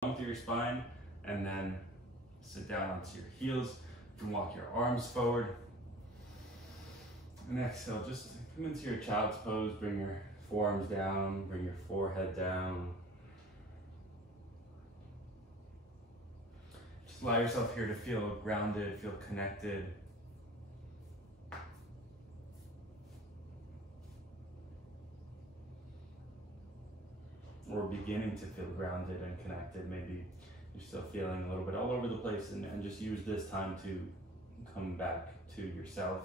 through your spine, and then sit down onto your heels. You can walk your arms forward. And exhale, just come into your child's pose. Bring your forearms down, bring your forehead down. Just allow yourself here to feel grounded, feel connected. Or beginning to feel grounded and connected. Maybe you're still feeling a little bit all over the place, and just use this time to come back to yourself.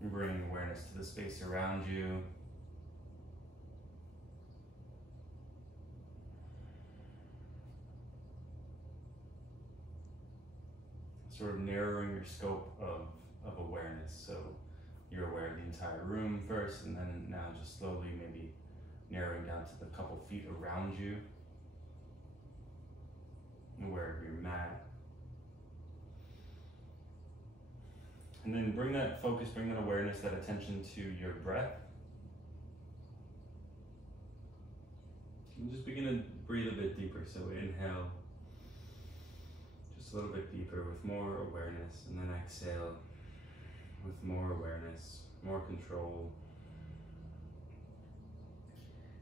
And bringing awareness to the space around you. Sort of narrowing your scope of awareness. So you're aware of the entire room first, and then now just slowly maybe narrowing down to the couple feet around you. Aware of your mat. And then bring that focus, bring that awareness, that attention to your breath. And just begin to breathe a bit deeper. So inhale. A little bit deeper with more awareness, and then exhale with more awareness, more control.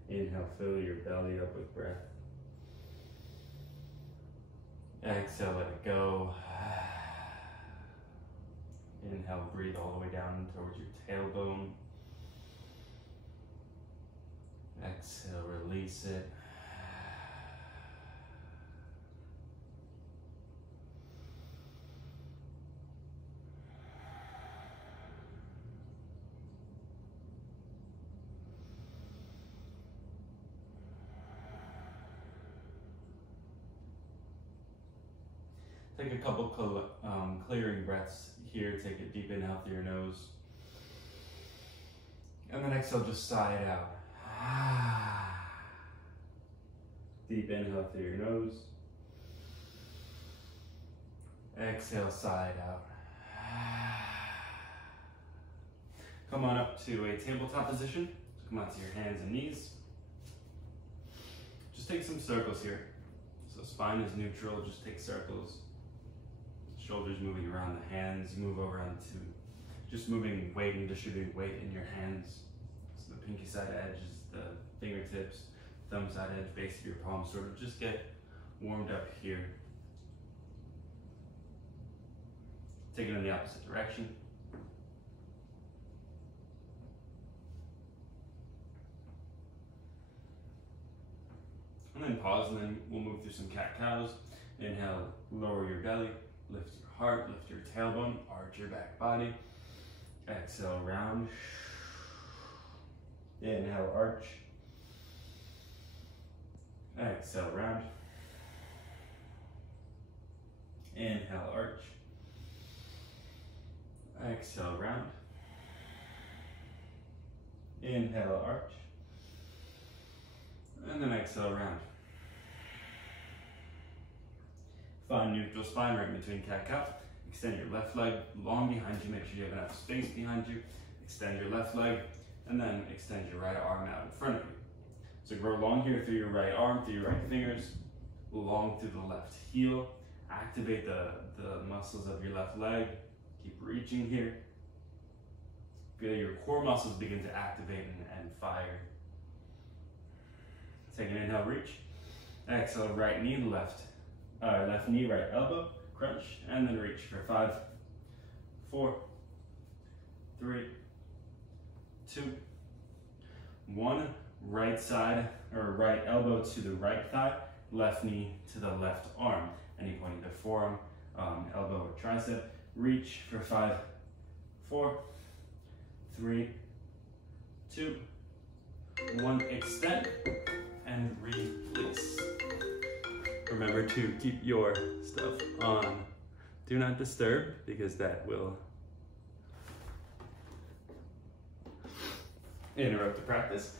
Inhale, fill your belly up with breath. Exhale, let it go. Inhale, breathe all the way down towards your tailbone. Exhale, release it. Take a couple clearing breaths here. Take a deep inhale through your nose. And then exhale, just sigh it out. Deep inhale through your nose. Exhale, sigh it out. Come on up to a tabletop position. Come onto your hands and knees. Just take some circles here. So spine is neutral, just take circles. Shoulders moving around the hands, move over onto just moving weight and distributing weight in your hands. So the pinky side edge is the fingertips, thumb side edge, base of your palm, sort of just get warmed up here. Take it in the opposite direction. And then pause, and then we'll move through some cat-cows. Inhale, lower your belly. Lift your heart, lift your tailbone, arch your back body. Exhale, round. Inhale, arch. Exhale, round. Inhale, arch. Exhale, round. Inhale, arch. And then exhale, round. Find neutral spine right between cat-cow. Extend your left leg long behind you. Make sure you have enough space behind you. Extend your left leg, and then extend your right arm out in front of you. So grow long here through your right arm, through your right fingers, long through the left heel. Activate the muscles of your left leg. Keep reaching here. Feel your core muscles begin to activate and fire. Take an inhale, reach. Exhale, right knee, left knee, right elbow, crunch, and then reach for 5, 4, 3, 2, 1. Right side, or right elbow to the right thigh, left knee to the left arm. Any point, either forearm, elbow, or tricep. Reach for 5, 4, 3, 2, 1. Extend and release. Remember to keep your stuff on do not disturb, because that will interrupt the practice.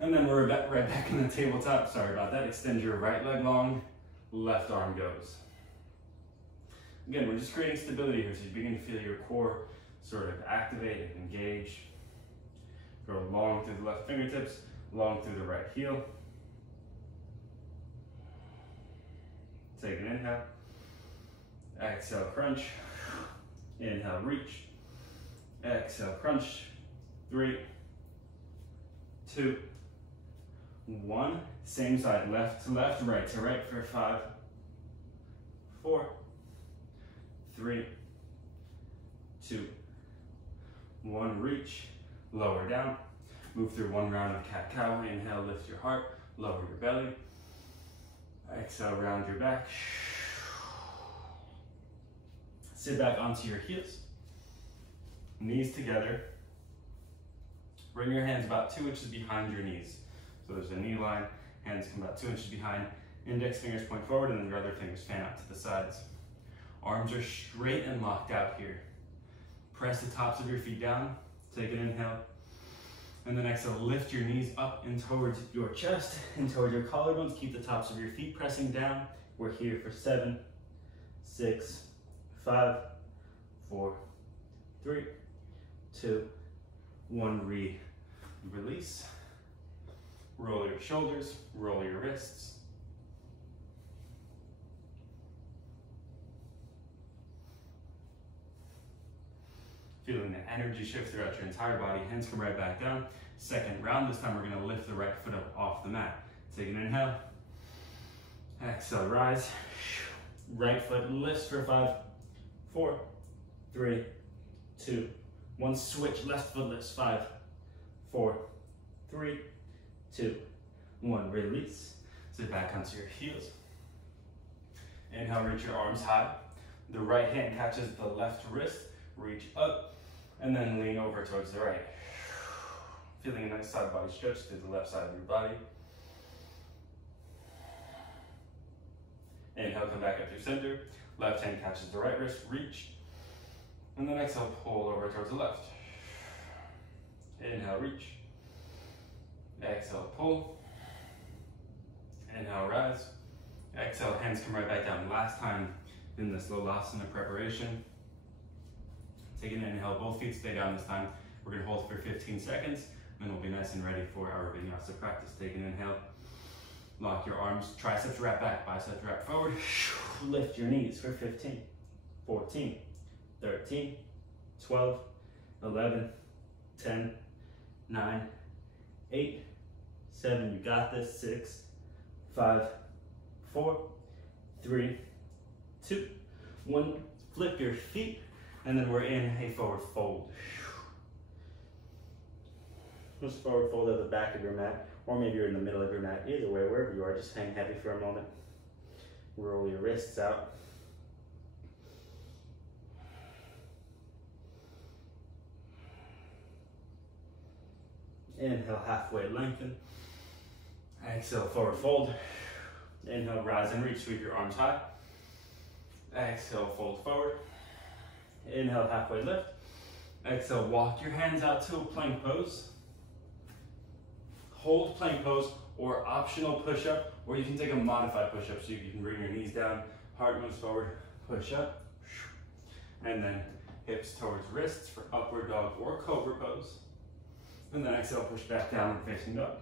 And then we're right back in the tabletop. Sorry about that. Extend your right leg long, left arm goes. Again, we're just creating stability here, so you begin to feel your core sort of activate and engage. Go long through the left fingertips, long through the right heel. Take an inhale. Exhale, crunch. Inhale, reach. Exhale, crunch. 3, 2, 1. Same side, left to left, right to right for 5, 4, 3, 2, 1. Reach, lower down. Move through one round of cat-cow. Inhale, lift your heart, lower your belly. Exhale, round your back. Sit back onto your heels. Knees together. Bring your hands about 2 inches behind your knees. So there's a knee line, hands come about 2 inches behind. Index fingers point forward and then your other fingers fan out to the sides. Arms are straight and locked out here. Press the tops of your feet down. Take an inhale. And then exhale, lift your knees up and towards your chest and towards your collarbones. Keep the tops of your feet pressing down. We're here for 7, 6, 5, 4, 3, 2, 1. Release. Roll your shoulders, roll your wrists. Feeling the energy shift throughout your entire body. Hands come right back down. Second round, this time we're gonna lift the right foot up off the mat. Take an inhale. Exhale, rise. Right foot lifts for 5, 4, 3, 2, 1. Switch, left foot lifts. 5, 4, 3, 2, 1. Release. Sit back onto your heels. Inhale, reach your arms high. The right hand catches the left wrist. Reach up and then lean over towards the right. Feeling a nice side body stretch through the left side of your body. Inhale, come back up through center. Left hand catches the right wrist, reach. And then exhale, pull over towards the left. Inhale, reach. Exhale, pull. Inhale, rise. Exhale, hands come right back down. Last time in this Lolasana preparation. Take an inhale, both feet stay down this time. We're gonna hold for 15 seconds, and then we'll be nice and ready for our Vinyasa practice. Take an inhale, lock your arms, triceps wrap back, biceps wrap forward. Lift your knees for 15, 14, 13, 12, 11, 10, 9, 8, 7, you got this, 6, 5, 4, 3, 2, 1. Flip your feet. And then we're in a forward fold. Just forward fold at the back of your mat, or maybe you're in the middle of your mat. Either way, wherever you are, just hang heavy for a moment. Roll your wrists out. Inhale, halfway lengthen. Exhale, forward fold. Inhale, rise and reach, sweep your arms high. Exhale, fold forward. Inhale, halfway lift. Exhale, walk your hands out to a plank pose. Hold plank pose or optional push-up, or you can take a modified push-up so you can bring your knees down, heart moves forward, push up, and then hips towards wrists for upward dog or cobra pose. And then exhale, push back down and facing dog.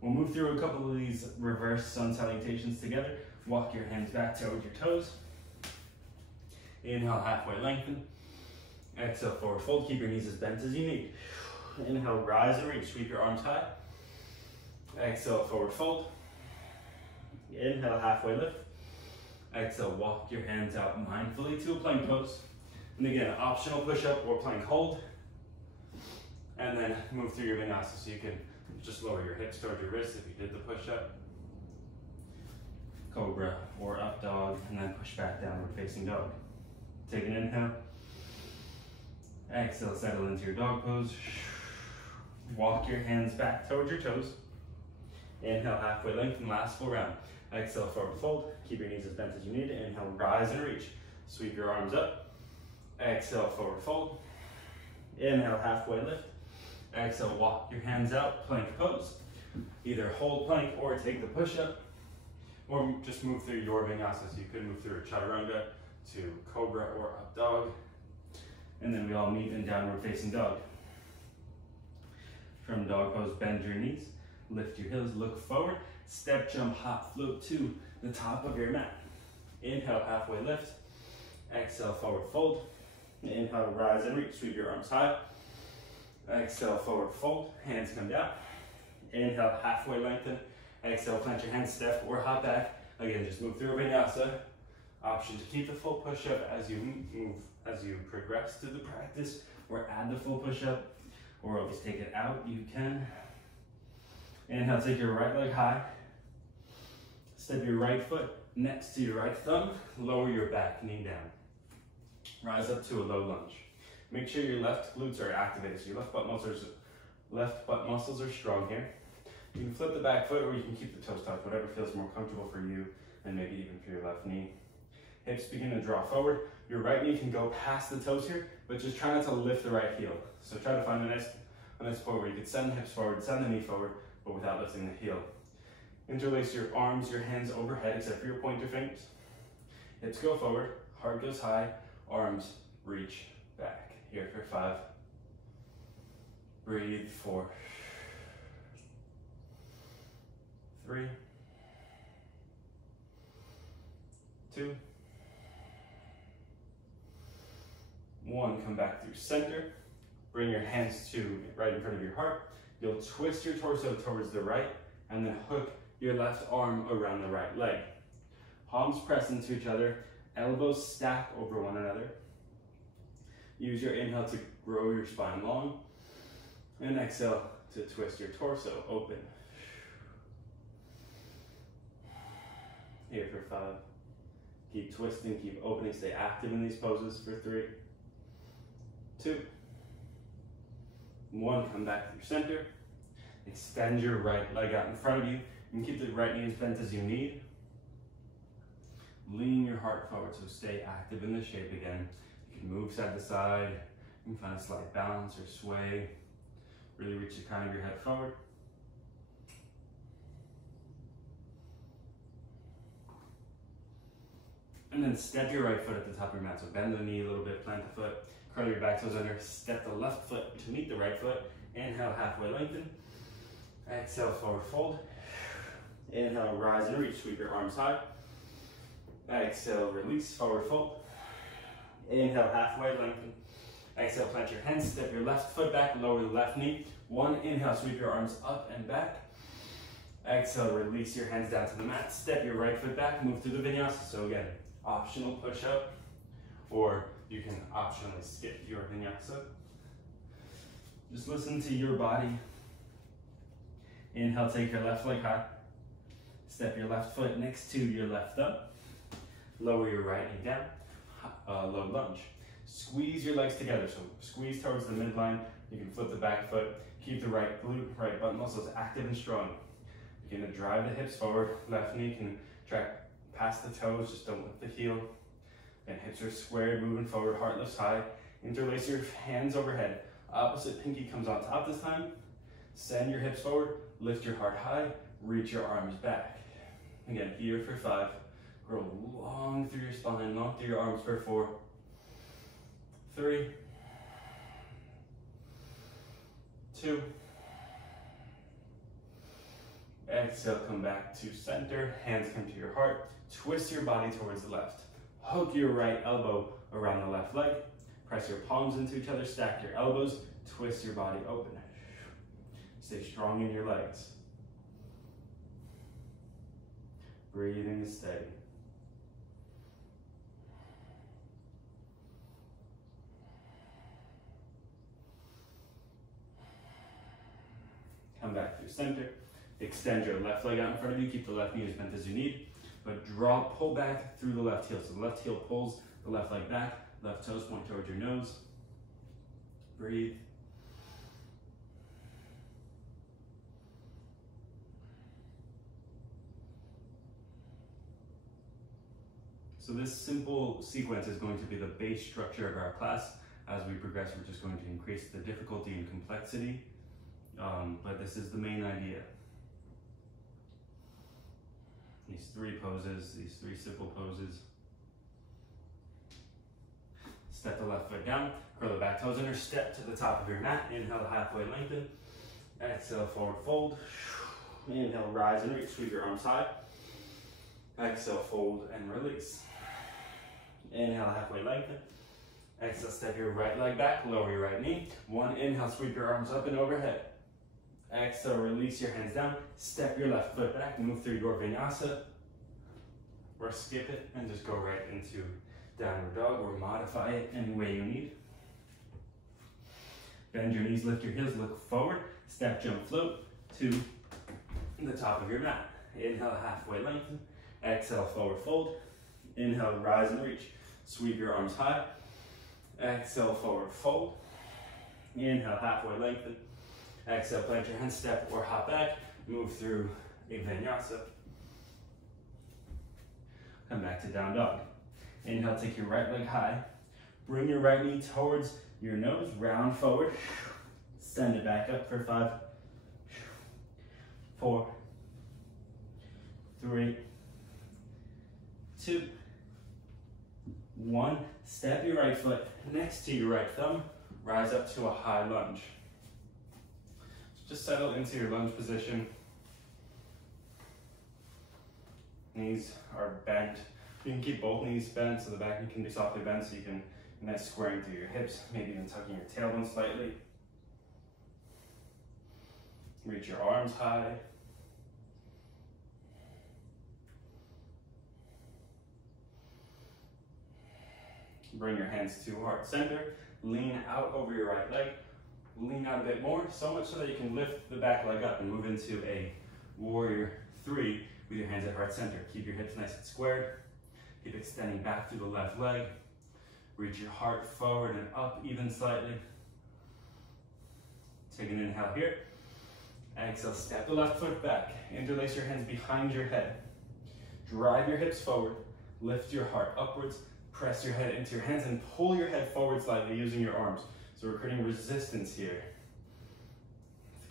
We'll move through a couple of these reverse sun salutations together. Walk your hands back towards your toes. Inhale, halfway lengthen. Exhale, forward fold. Keep your knees as bent as you need. Inhale, rise and reach. Sweep your arms high. Exhale, forward fold. Inhale, halfway lift. Exhale, walk your hands out mindfully to a plank pose. And again, optional push-up or plank hold. And then move through your Vinyasa, so you can just lower your hips towards your wrists if you did the push-up. Cobra or up dog, and then push back downward facing dog. Take an inhale. Exhale, settle into your dog pose. Walk your hands back towards your toes. Inhale, halfway lengthen, last full round. Exhale, forward fold. Keep your knees as bent as you need. Inhale, rise and reach. Sweep your arms up. Exhale, forward fold. Inhale, halfway lift. Exhale, walk your hands out, plank pose. Either hold plank or take the push-up, or just move through your Vinyasa. So you could move through a chaturanga, to cobra or up dog. And then we all meet in downward facing dog. From dog pose, bend your knees, lift your heels, look forward, step, jump, hop, float to the top of your mat. Inhale, halfway lift. Exhale, forward fold. Inhale, rise and reach, sweep your arms high. Exhale, forward fold, hands come down. Inhale, halfway lengthen. Exhale, plant your hands, step or hop back. Again, just move through a vinyasa. Option to keep the full push-up as you move, as you progress through the practice, or add the full push-up, or always take it out, you can. Inhale, take your right leg high. Step your right foot next to your right thumb. Lower your back knee down. Rise up to a low lunge. Make sure your left glutes are activated, so your left butt muscles are strong here. You can flip the back foot or you can keep the toes tucked, whatever feels more comfortable for you, and maybe even for your left knee. Hips begin to draw forward. Your right knee can go past the toes here, but just try not to lift the right heel. So try to find a nice point where you can send the hips forward, send the knee forward, but without lifting the heel. Interlace your arms, your hands overhead, except for your pointer fingers. Hips go forward, heart goes high, arms reach back. Here for 5. Breathe, 4. 3. 2. 1, come back through center. Bring your hands to right in front of your heart. You'll twist your torso towards the right and then hook your left arm around the right leg. Palms press into each other, elbows stack over one another. Use your inhale to grow your spine long, and exhale to twist your torso open. Here for 5. Keep twisting, keep opening, stay active in these poses for 3, 2, 1, come back through center. Extend your right leg out in front of you. You can keep the right knee as bent as you need. Lean your heart forward, so stay active in this shape again. You can move side to side. You can find a slight balance or sway. Really reach the crown of your head forward. And then step your right foot at the top of your mat. So bend the knee a little bit, plant the foot, curl your back toes under, step the left foot to meet the right foot. Inhale, halfway lengthen. Exhale, forward fold. Inhale, rise and reach, sweep your arms high. Exhale, release, forward fold. Inhale, halfway lengthen. Exhale, plant your hands, step your left foot back, lower the left knee. 1, inhale, sweep your arms up and back. Exhale, release your hands down to the mat. Step your right foot back, move to the vinyasa. So again, optional push-up, or you can optionally skip your vinyasa. Just listen to your body. Inhale, take your left leg high. Step your left foot next to your left thumb. Lower your right knee down, low lunge. Squeeze your legs together, so squeeze towards the midline. You can flip the back foot. Keep the right glute, right butt muscles active and strong. Begin to drive the hips forward. Left knee can track past the toes, just don't lift the heel. And hips are squared, moving forward, heart lifts high. Interlace your hands overhead. Opposite pinky comes on top this time. Send your hips forward, lift your heart high, reach your arms back. Again, here for 5. Grow long through your spine, long through your arms for 4, 3, 2. Exhale, come back to center. Hands come to your heart. Twist your body towards the left. Hook your right elbow around the left leg. Press your palms into each other. Stack your elbows. Twist your body open. Stay strong in your legs. Breathing steady. Come back through center. Extend your left leg out in front of you. Keep the left knee as bent as you need. But pull back through the left heel. So the left heel pulls the left leg back. Left toes point towards your nose. Breathe. So this simple sequence is going to be the base structure of our class. As we progress, we're just going to increase the difficulty and complexity. But this is the main idea. These 3 poses, these 3 simple poses. Step the left foot down, curl the back toes under, step to the top of your mat, inhale halfway lengthen, exhale forward fold, inhale rise and reach, sweep your arms high, exhale fold and release, inhale halfway lengthen, exhale step your right leg back, lower your right knee, one inhale sweep your arms up and overhead, exhale release your hands down, step your left foot back, move through your Vinyasa, or skip it and just go right into downward dog, or modify it any way you need. Bend your knees, lift your heels, look forward, step, jump, float to the top of your mat. Inhale, halfway lengthen, exhale, forward fold, inhale, rise and reach, sweep your arms high, exhale, forward fold, inhale, halfway lengthen, exhale, plant your hands, step or hop back, move through a Vinyasa. Come back to down dog. Inhale, take your right leg high. Bring your right knee towards your nose, round forward. Send it back up for 5, 4, 3, 2, 1. Step your right foot next to your right thumb. Rise up to a high lunge. Just settle into your lunge position. Knees are bent. You can keep both knees bent, so the back knee can be softly bent, so you can net squaring through your hips, maybe even tucking your tailbone slightly. Reach your arms high. Bring your hands to heart center. Lean out over your right leg. Lean out a bit more, so much so that you can lift the back leg up and move into a warrior 3 with your hands at heart center. Keep your hips nice and squared. Keep extending back through the left leg. Reach your heart forward and up even slightly. Take an inhale here. Exhale, step the left foot back. Interlace your hands behind your head. Drive your hips forward. Lift your heart upwards. Press your head into your hands and pull your head forward slightly using your arms. So we're creating resistance here.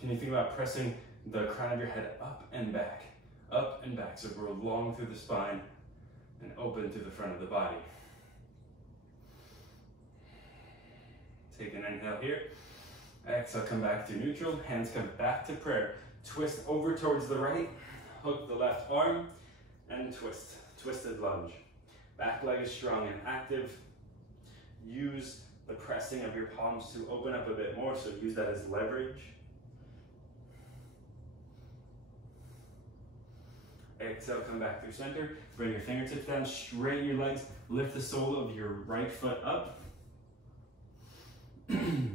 Can you think about pressing the crown of your head up and back, so we're long through the spine and open through the front of the body. Take an inhale here. Exhale, come back to neutral. Hands come back to prayer. Twist over towards the right. Hook the left arm and twist. Twisted lunge. Back leg is strong and active. Use the pressing of your palms to open up a bit more, so use that as leverage. Exhale, come back through center. Bring your fingertips down, straighten your legs, lift the sole of your right foot up.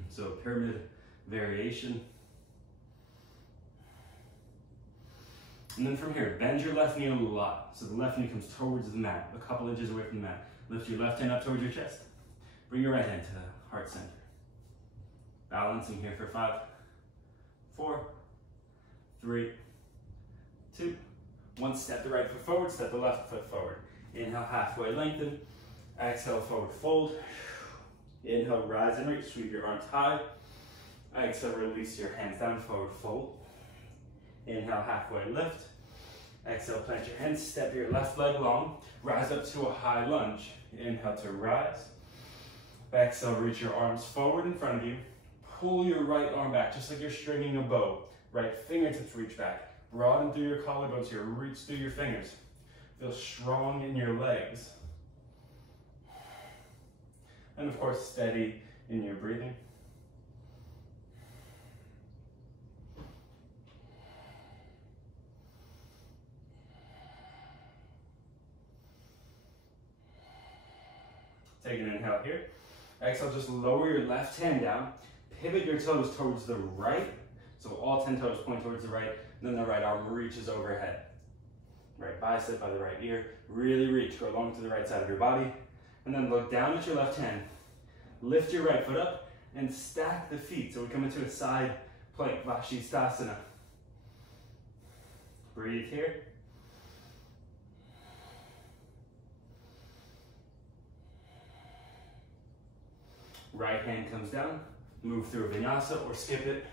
So pyramid variation. And then from here, bend your left knee a lot. So the left knee comes towards the mat, a couple inches away from the mat. Lift your left hand up towards your chest. Bring your right hand to the heart center. Balancing here for 5, 4, 3, 2, 1. Step the right foot forward, step the left foot forward. Inhale, halfway lengthen. Exhale, forward fold. Inhale, rise and reach, sweep your arms high. Exhale, release your hands down, forward fold. Inhale, halfway lift. Exhale, plant your hands, step your left leg long. Rise up to a high lunge. Inhale to rise. Exhale, reach your arms forward in front of you. Pull your right arm back, just like you're stringing a bow. Right fingertips reach back. Broaden through your collarbones here, reach through your fingers. Feel strong in your legs. And of course, steady in your breathing. Take an inhale here. Exhale, just lower your left hand down. Pivot your toes towards the right. So all 10 toes point towards the right. Then the right arm reaches overhead. Right bicep by the right ear. Really reach, go along to the right side of your body. And then look down at your left hand. Lift your right foot up and stack the feet. So we come into a side plank, Vashisthasana. Breathe here. Right hand comes down, move through a Vinyasa or skip it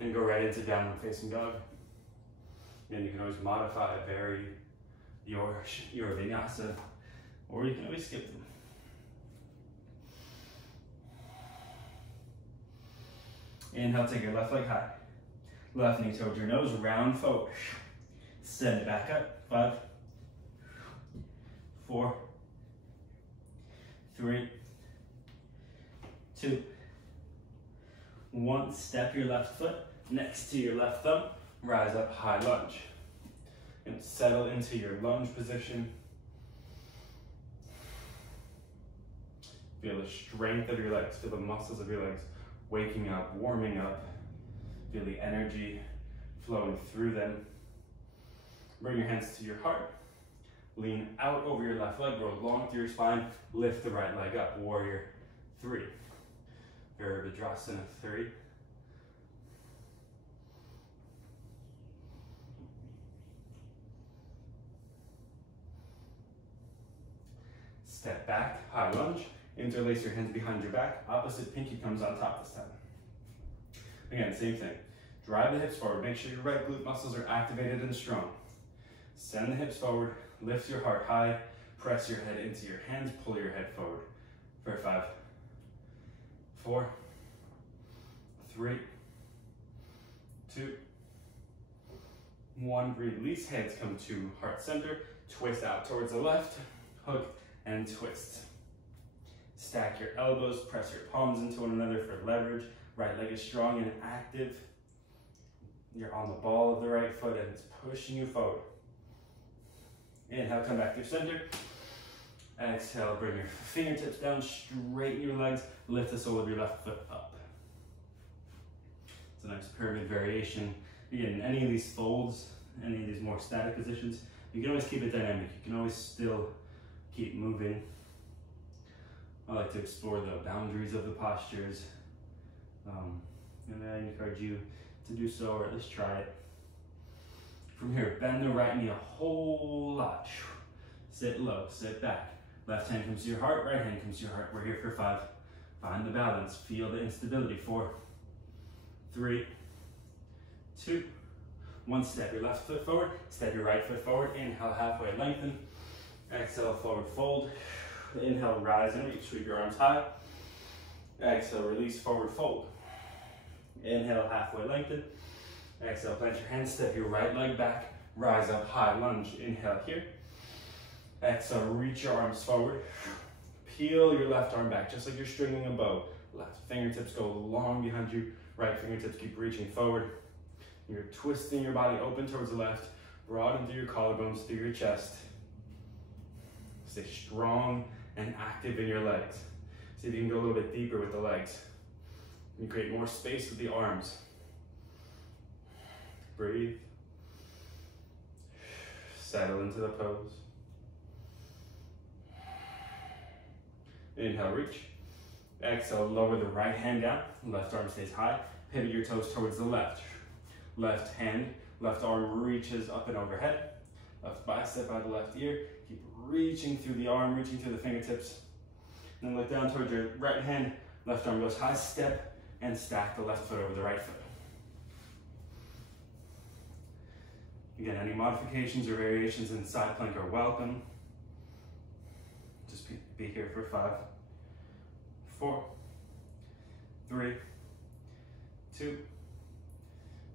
and go right into downward facing dog. And you can always modify, vary your Vinyasa, or you can always skip them. Inhale, take your left leg high. Left knee towards your nose, round forward. Send it back up. 5, 4, 3, 2, 1. Step your left foot next to your left thumb. Rise up, high lunge. And settle into your lunge position. Feel the strength of your legs. Feel the muscles of your legs waking up, warming up. Feel the energy flowing through them. Bring your hands to your heart. Lean out over your left leg, roll long through your spine. Lift the right leg up, warrior 3. Virabhadrasana 3. Step back, high lunge. Interlace your hands behind your back. Opposite pinky comes on top this time. Again, same thing. Drive the hips forward. Make sure your right glute muscles are activated and strong. Send the hips forward. Lift your heart high. Press your head into your hands. Pull your head forward. For 5, 4, 3, 2, 1. Release. Hands come to heart center. Twist out towards the left. Hook and twist. Stack your elbows. Press your palms into one another for leverage. Right leg is strong and active. You're on the ball of the right foot and it's pushing you forward. Inhale, come back to center. Exhale, bring your fingertips down, straighten your legs, lift the sole of your left foot up. It's a nice pyramid variation. Again, in any of these folds, any of these more static positions, you can always keep it dynamic. You can always still keep moving. I like to explore the boundaries of the postures. And I encourage you to do so, or at least try it. From here, bend the right knee a whole lot. Sit low, sit back. Left hand comes to your heart, right hand comes to your heart. We're here for 5. Find the balance, feel the instability. 4, 3, 2, 1. Step your left foot forward, step your right foot forward. Inhale, halfway lengthen. Exhale, forward fold. Inhale, rise and reach, sweep your arms high. Exhale, release, forward fold. Inhale, halfway lengthen. Exhale, plant your hands, step your right leg back, rise up, high lunge. Inhale here. Exhale, reach your arms forward. Peel your left arm back, just like you're stringing a bow. Left fingertips go long behind you. Right fingertips keep reaching forward. You're twisting your body open towards the left. Broaden through your collarbones, through your chest. Stay strong and active in your legs. See if you can go a little bit deeper with the legs. You create more space with the arms. Breathe. Settle into the pose. Inhale, reach. Exhale, lower the right hand down. Left arm stays high. Pivot your toes towards the left. Left hand, left arm reaches up and overhead. Left bicep out of the left ear. Keep reaching through the arm, reaching through the fingertips. Then look down towards your right hand. Left arm goes high, step, and stack the left foot over the right foot. Again, any modifications or variations in side plank are welcome. Just be here for 5, 4, 3, 2,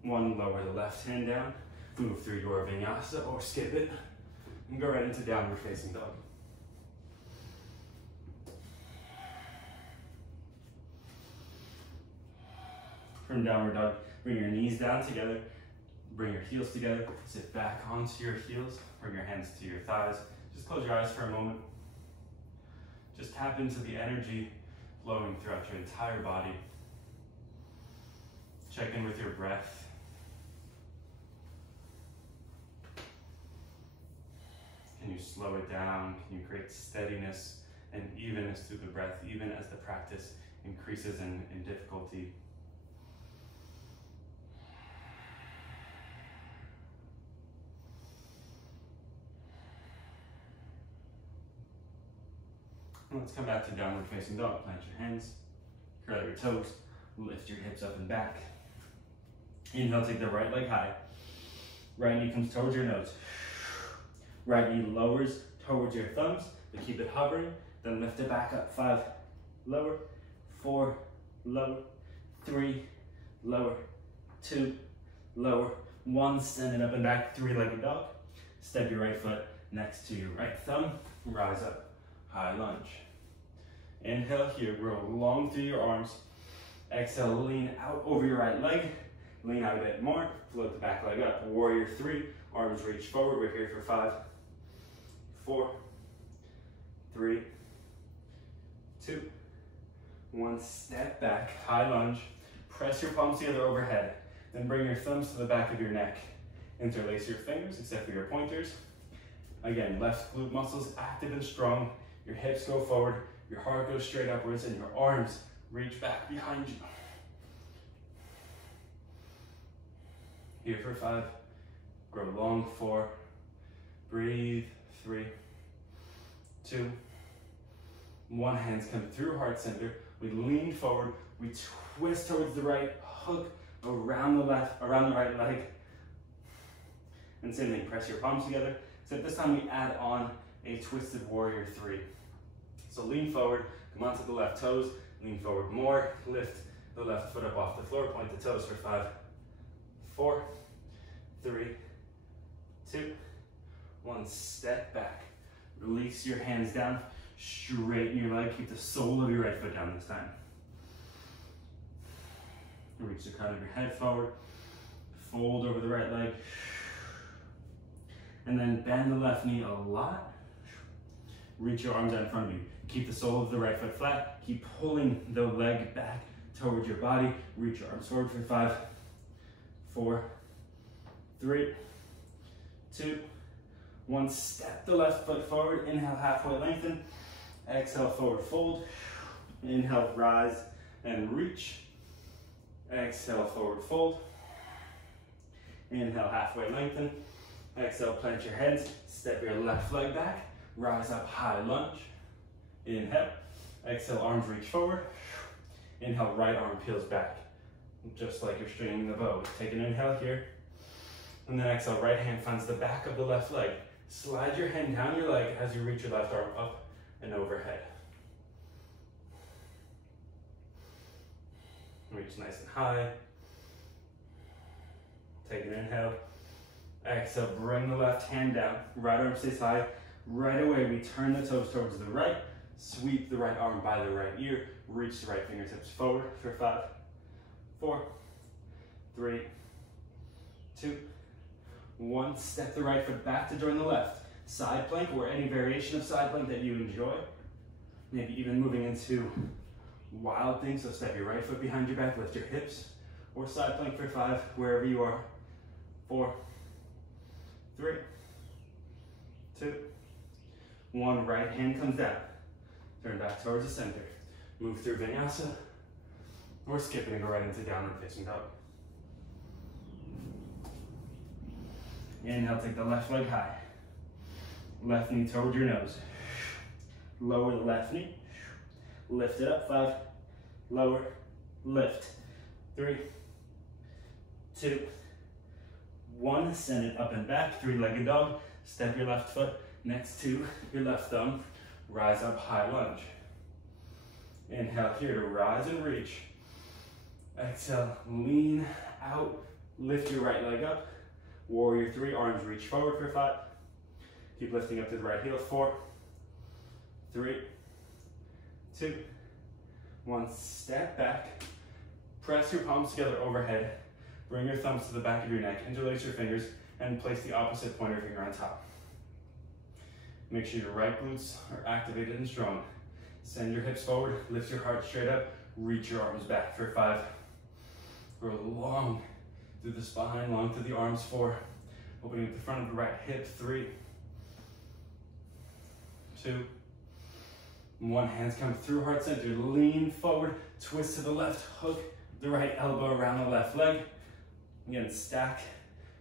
1. Lower the left hand down. Move through your Vinyasa or skip it. And go right into downward facing dog. From downward dog, bring your knees down together. Bring your heels together. Sit back onto your heels. Bring your hands to your thighs. Just close your eyes for a moment. Just tap into the energy flowing throughout your entire body. Check in with your breath. Can you slow it down? Can you create steadiness and evenness through the breath, even as the practice increases in difficulty? Let's come back to downward facing dog. Plant your hands, curl your toes, lift your hips up and back. Inhale, take the right leg high. Right knee comes towards your nose. Right knee lowers towards your thumbs, but keep it hovering. Then lift it back up. 5, lower. 4, lower. 3, lower, 2, lower, 1, standing up and back, 3-legged dog. Step your right foot next to your right thumb, rise up, high lunge. Inhale here, grow long through your arms. Exhale, lean out over your right leg, lean out a bit more, float the back leg up. Warrior 3, arms reach forward, we're here for 5, 4, 3, 2, 1, step back, high lunge. Press your palms together overhead, then bring your thumbs to the back of your neck. Interlace your fingers, except for your pointers. Again, left glute muscles active and strong. Your hips go forward, your heart goes straight upwards, and your arms reach back behind you. Here for 5, grow long, 4, breathe, 3, 2, 1. Hands come through heart center. We lean forward, we twist towards the right, hook around the right leg. And same thing, press your palms together. Except this time we add on a twisted warrior 3. So lean forward, come onto the left toes, lean forward more, lift the left foot up off the floor, point the toes for 5, 4, 3, 2, 1, step back. Release your hands down, straighten your leg, keep the sole of your right foot down this time. Reach the crown of your head forward, fold over the right leg, and then bend the left knee a lot. Reach your arms out in front of you. Keep the sole of the right foot flat. Keep pulling the leg back towards your body. Reach your arms forward for 5, 4, 3, 2, 1. Step the left foot forward. Inhale, halfway lengthen. Exhale, forward fold. Inhale, rise and reach. Exhale, forward fold. Inhale, halfway lengthen. Exhale, plant your hands. Step your left leg back. Rise up, high lunge. Inhale. Exhale, arms reach forward. Inhale, right arm peels back, just like you're stringing the bow. Take an inhale here. And then exhale, right hand finds the back of the left leg. Slide your hand down your leg as you reach your left arm up and overhead. Reach nice and high. Take an inhale. Exhale, bring the left hand down. Right arm stays high. Right away, we turn the toes towards the right. Sweep the right arm by the right ear. Reach the right fingertips forward for 5, 4, 3, 2, 1. Step the right foot back to join the left. Side plank or any variation of side plank that you enjoy. Maybe even moving into wild things. So step your right foot behind your back, lift your hips. Or side plank for 5, wherever you are. 4, 3, 2, 1. Right hand comes down. Turn back towards the center. Move through Vinyasa. Or skip it and go right into downward facing dog. Inhale, take the left leg high. Left knee towards your nose. Lower the left knee. Lift it up. 5. Lower. Lift. 3, 2, 1. Send it up and back. 3-legged dog. Step your left foot next to your left thumb. Rise up, high lunge. Inhale here to rise and reach. Exhale, lean out. Lift your right leg up. Warrior 3, arms reach forward for 5. Keep lifting up to the right heel. 4, 3, 2, 1. Step back. Press your palms together overhead. Bring your thumbs to the back of your neck. Interlace your fingers and place the opposite pointer finger on top. Make sure your right glutes are activated and strong. Send your hips forward. Lift your heart straight up. Reach your arms back for 5. Grow long through the spine, long through the arms. 4. Opening up the front of the right hip. 3, 2, 1. Hands come through heart center. Lean forward. Twist to the left. Hook the right elbow around the left leg. Again, stack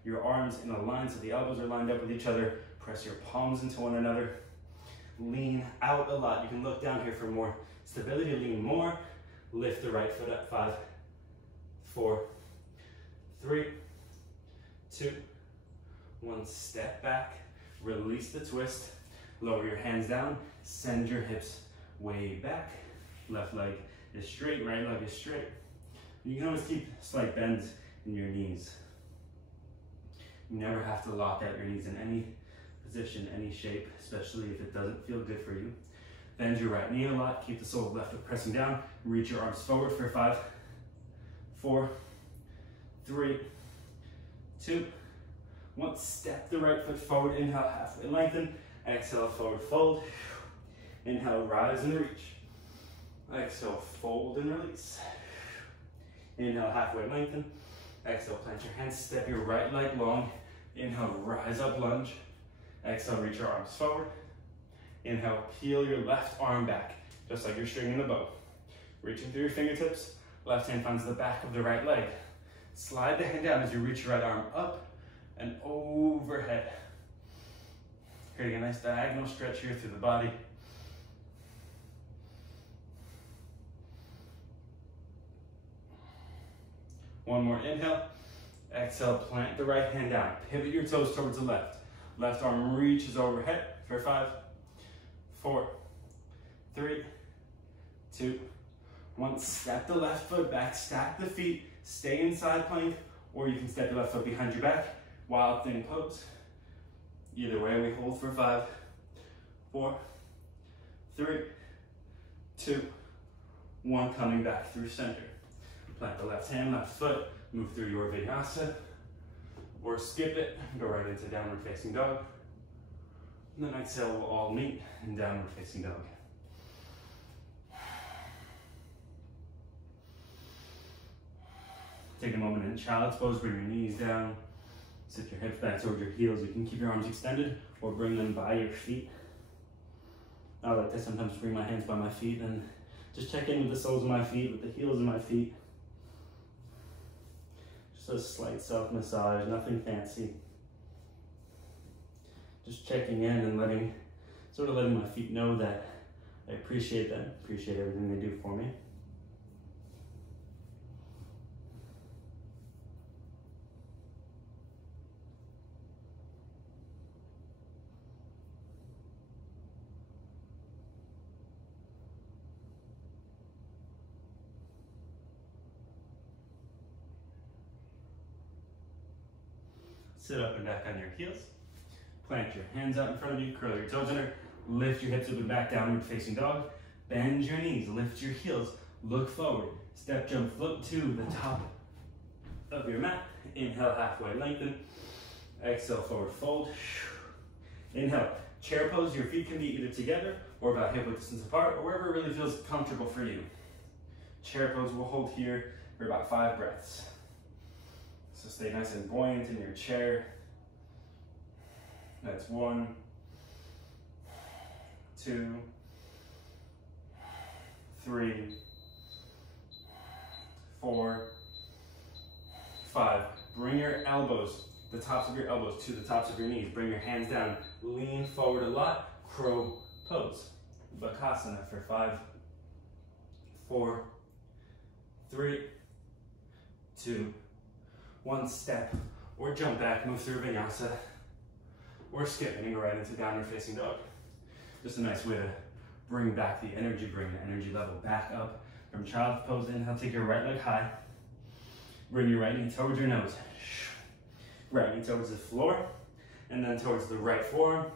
your arms in a line so the elbows are lined up with each other. Press your palms into one another. Lean out a lot. You can look down here for more stability. Lean more. Lift the right foot up. 5, 4, 3, 2, 1. Step back. Release the twist. Lower your hands down. Send your hips way back. Left leg is straight. Right leg is straight. You can always keep slight bends in your knees. You never have to lock out your knees in any position, any shape, especially if it doesn't feel good for you. Bend your right knee a lot, keep the sole of the left foot pressing down, reach your arms forward for 5, 4, 3, 2, 1. Step the right foot forward, inhale, halfway lengthen, exhale, forward fold, inhale, rise and reach, exhale, fold and release, inhale, halfway lengthen, exhale, plant your hands, step your right leg long, inhale, rise up, lunge, exhale, reach your arms forward, inhale, peel your left arm back, just like you're stringing a bow, reaching through your fingertips, left hand finds the back of the right leg, slide the hand down as you reach your right arm up and overhead, creating a nice diagonal stretch here through the body. One more inhale, exhale, plant the right hand down, pivot your toes towards the left. Left arm reaches overhead for 5, 4, 3, 2, 1. Step the left foot back, stack the feet, stay in side plank, or you can step your left foot behind your back, wild thing pose. Either way, we hold for 5, 4, 3, 2, 1. Coming back through center. Plant the left hand, left foot, move through your Vinyasa, or skip it, go right into downward facing dog. And then exhale, we'll all meet in downward facing dog. Take a moment in child's pose, bring your knees down, sit your hips back towards your heels. You can keep your arms extended or bring them by your feet. I like to sometimes bring my hands by my feet and just check in with the soles of my feet, with the heels of my feet. Just a slight self-massage, nothing fancy. Just checking in and letting my feet know that I appreciate them, appreciate everything they do for me. Sit up and back on your heels. Plant your hands out in front of you, curl your toes under, lift your hips up and back, downward facing dog. Bend your knees, lift your heels, look forward. Step, jump, float to the top of your mat. Inhale, halfway lengthen. Exhale, forward fold. Inhale, chair pose. Your feet can be either together or about hip width distance apart, or wherever it really feels comfortable for you. Chair pose we'll hold here for about 5 breaths. So stay nice and buoyant in your chair. That's 1, 2, 3, 4, 5. Bring your elbows, the tops of your elbows to the tops of your knees. Bring your hands down. Lean forward a lot. Crow pose. Bakasana for 5, 4, 3, 2, 1. Step or jump back, move through Vinyasa, or skip and go right into downward facing dog. Just a nice way to bring back the energy, bring the energy level back up. From child's pose, inhale, take your right leg high. Bring your right knee towards your nose. Right knee towards the floor, and then towards the right forearm,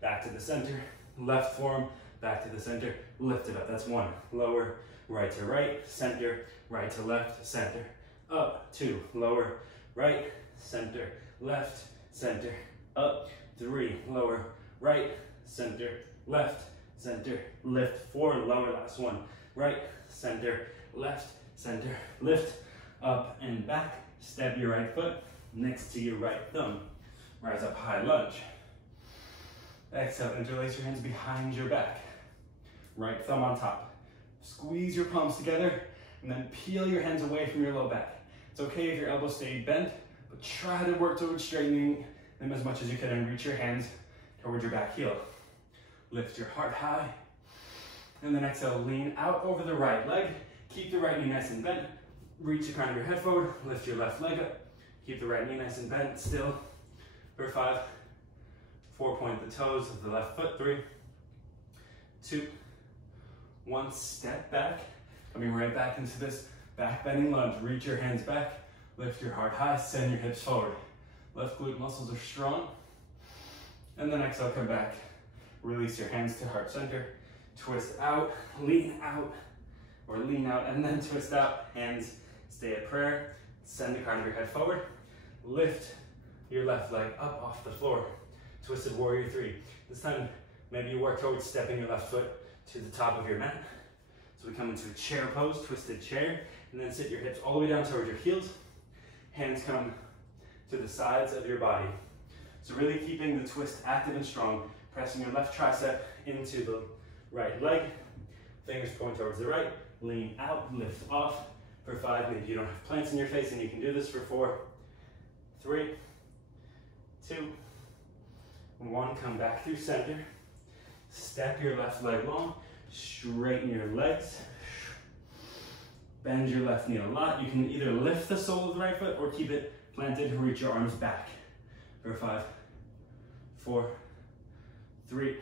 back to the center. Left forearm, back to the center. Lift it up, that's 1. Lower, right to right, center, right to left, center. Up, 2, lower, right, center, left, center, up, 3, lower, right, center, left, center, lift, 4, lower, last 1, right, center, left, center, lift, up and back, step your right foot next to your right thumb, rise up high lunge, exhale, interlace your hands behind your back, right thumb on top, squeeze your palms together, and then peel your hands away from your low back. It's okay if your elbows stay bent, but try to work towards straightening them as much as you can and reach your hands towards your back heel. Lift your heart high, and then exhale, lean out over the right leg. Keep the right knee nice and bent. Reach the crown of your head forward, lift your left leg up. Keep the right knee nice and bent still for 5, 4, point the toes of the left foot, 3, 2, 1, step back. Coming right back into this Back bending lunge, reach your hands back, lift your heart high, send your hips forward. Left glute muscles are strong. And then exhale, come back. Release your hands to heart center. Twist out, or lean out, and then twist out. Hands stay at prayer. Send the crown of your head forward. Lift your left leg up off the floor. Twisted warrior three. This time, maybe you work towards stepping your left foot to the top of your mat. So we come into a chair pose, twisted chair, and then sit your hips all the way down towards your heels. Hands come to the sides of your body. So really keeping the twist active and strong, pressing your left tricep into the right leg. Fingers point towards the right, lean out, lift off for 5. Maybe you don't have planks in your face and you can do this for 4, 3, 2, 1. Come back through center. Step your left leg long, straighten your legs. Bend your left knee a lot. You can either lift the sole of the right foot or keep it planted and reach your arms back for 5, 4, 3,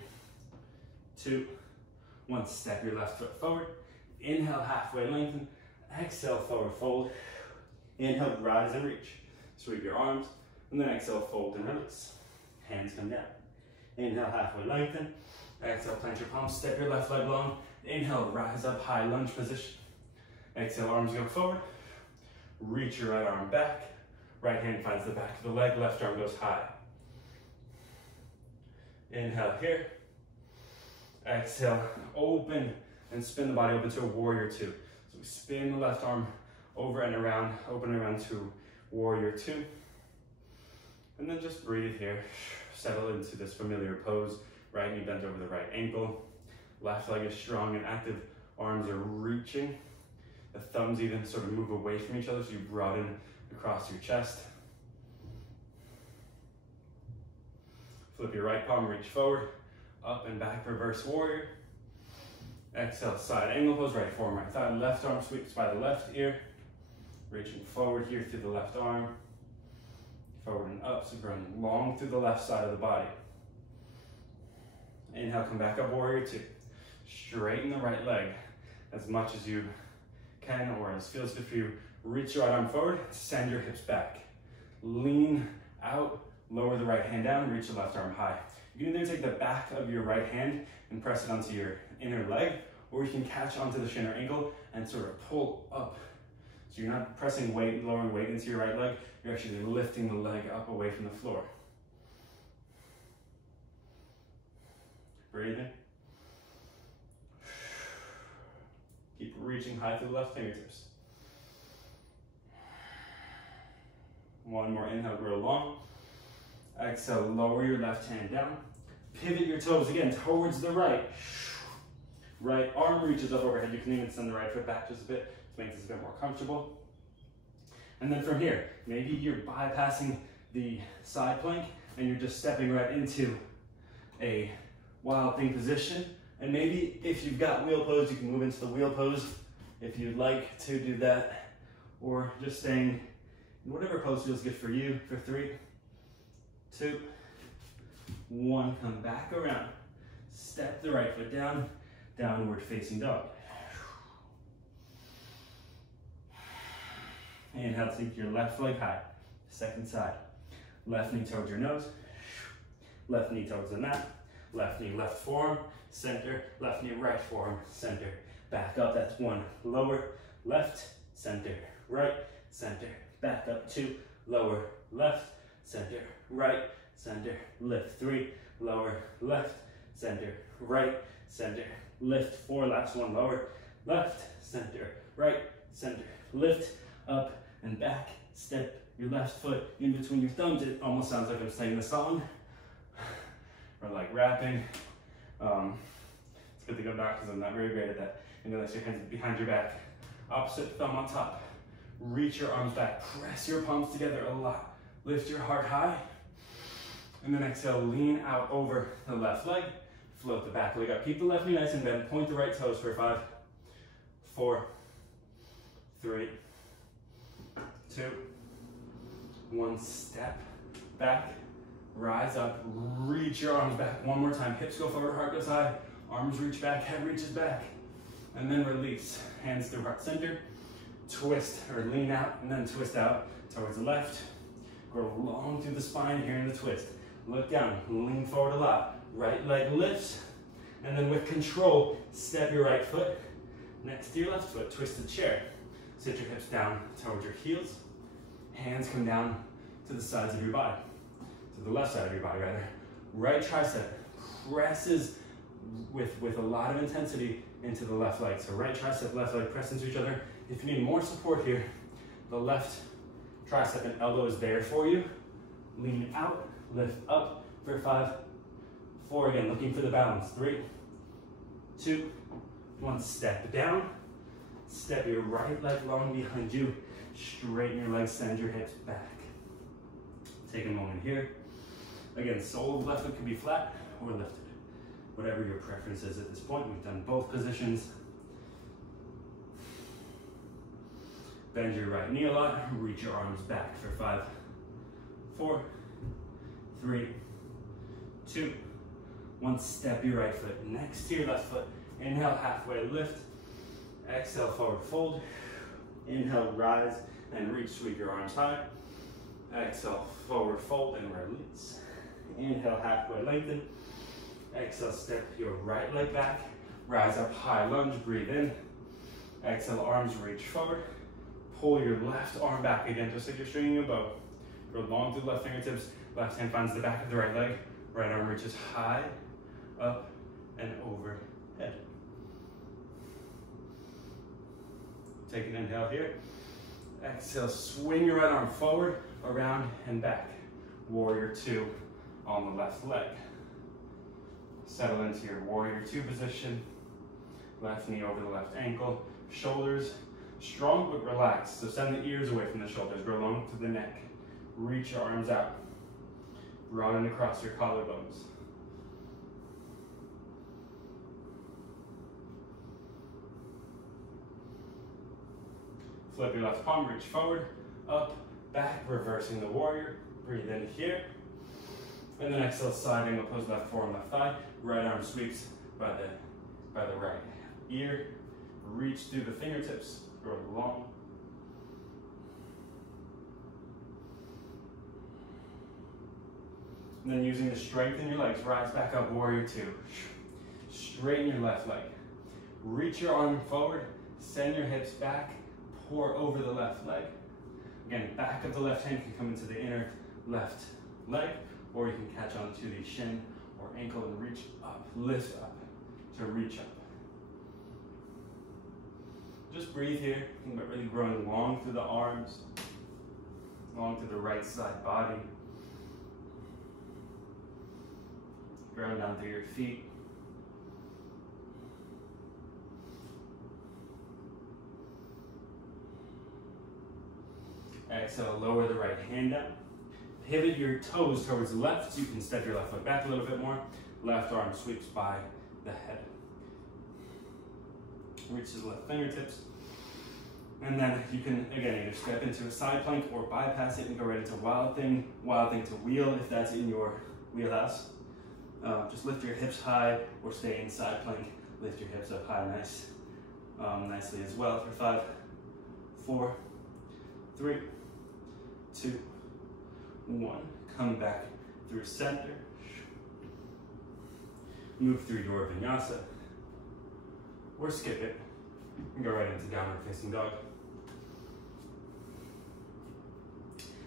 2, 1. Step your left foot forward. Inhale, halfway lengthen. Exhale, forward fold. Inhale, rise and reach. Sweep your arms, and then exhale, fold and release. Hands come down. Inhale, halfway lengthen. Exhale, plant your palms, step your left leg long. Inhale, rise up, high lunge position. Exhale, arms go forward. Reach your right arm back. Right hand finds the back of the leg, left arm goes high. Inhale here. Exhale, open and spin the body open to a warrior two. So we spin the left arm over and around, open around to warrior two. And then just breathe here. Settle into this familiar pose. Right knee bent over the right ankle. Left leg is strong and active. Arms are reaching. The thumbs even sort of move away from each other, so you broaden across your chest. Flip your right palm, reach forward. Up and back, reverse warrior. Exhale, side angle pose, right forearm, right thigh. Left arm sweeps by the left ear. Reaching forward here through the left arm. Forward and up, so growing long through the left side of the body. Inhale, come back up, warrior two. Straighten the right leg as much as you can or as feels good for you. Reach your right arm forward, send your hips back. Lean out, lower the right hand down, reach the left arm high. You can either take the back of your right hand and press it onto your inner leg, or you can catch onto the shin or ankle and sort of pull up. So you're not pressing weight, lowering weight into your right leg, you're actually lifting the leg up away from the floor. Breathe in. Keep reaching high through the left fingertips. One more inhale, grow long. Exhale, lower your left hand down. Pivot your toes again towards the right. Right arm reaches up overhead. You can even send the right foot back just a bit to make this a bit more comfortable. And then from here, maybe you're bypassing the side plank and you're just stepping right into a wild thing position. And maybe if you've got wheel pose, you can move into the wheel pose if you'd like to do that, or just staying in whatever pose feels good for you for 3, 2, 1. Come back around. Step the right foot down, downward facing dog. Inhale, take your left leg high. Second side. Left knee towards your nose. Left knee towards the mat. Left knee, left forearm, center. Left knee, right forearm, center. Back up, that's 1. Lower, left, center, right, center. Back up, 2. Lower, left, center, right, center. Lift, 3. Lower, left, center, right, center. Lift, 4. Last one, lower, left, center, right, center. Lift, up and back. Step your left foot in between your thumbs. It almost sounds like I'm singing a song or like rapping. It's good to go back because I'm not very great at that. Interlace your hands behind your back. Opposite thumb on top. Reach your arms back. Press your palms together a lot. Lift your heart high. And then exhale, lean out over the left leg. Float the back leg up. Keep the left knee nice and bent. Point the right toes for 5, 4, 3, 2, 1. Step back. Rise up. Reach your arms back. One more time. Hips go forward, heart goes high. Arms reach back, head reaches back. And then release. Hands through heart center. twist or lean out and then twist out towards the left. Grow long through the spine here in the twist. Look down, lean forward a lot. Right leg lifts, and then with control, step your right foot next to your left foot. Twist the chair. Sit your hips down towards your heels. Hands come down to the sides of your body. To the left side of your body, rather. Right tricep presses with a lot of intensity into the left leg. So right tricep, left leg press into each other. If you need more support here, the left tricep and elbow is there for you. Lean out, lift up for 5, 4, again, looking for the balance. 3, 2, 1, step down. Step your right leg long behind you. Straighten your legs, send your hips back. Take a moment here. Again, sole of the left foot can be flat or lifted. Whatever your preference is at this point. We've done both positions. Bend your right knee a lot. Reach your arms back for 5, 4, 3, 2, 1. Step your right foot next to your left foot. Inhale, halfway lift. Exhale, forward fold. Inhale, rise and reach, sweep your arms high. Exhale, forward fold and release. Inhale, halfway lengthen. Exhale, step your right leg back. Rise up, high lunge, breathe in. Exhale, arms reach forward. Pull your left arm back again, just like you're stringing a bow. Go long through the left fingertips. Left hand finds the back of the right leg. Right arm reaches high, up, and overhead. Take an inhale here. Exhale, swing your right arm forward, around, and back. Warrior 2 on the left leg. Settle into your warrior 2 position. Left knee over the left ankle. Shoulders strong but relaxed. So send the ears away from the shoulders. Grow long to the neck. Reach your arms out. Broaden across your collarbones. Flip your left palm, reach forward, up, back, reversing the warrior. Breathe in here. And then exhale, sliding, oppose left forearm, left thigh. Right arm sweeps by the right ear. Reach through the fingertips, grow long. And then using the strength in your legs, rise back up, warrior 2. Straighten your left leg. Reach your arm forward, send your hips back, pour over the left leg. Again, back of the left hand can come into the inner left leg, or you can catch onto the shin or ankle and reach up, lift up to reach up. Just breathe here. Think about really growing long through the arms, long through the right side body. Ground down through your feet. Exhale, lower the right hand down. Pivot your toes towards the left. You can step your left foot back a little bit more. Left arm sweeps by the head. Reach to the left fingertips. And then you can, again, either step into a side plank or bypass it and go right into wild thing to wheel if that's in your wheelhouse. Just lift your hips high or stay in side plank. Lift your hips up high nicely as well for 5, 4, 3, 2, 1. Come back through center. Move through your Vinyasa. Or skip it and go right into downward facing dog.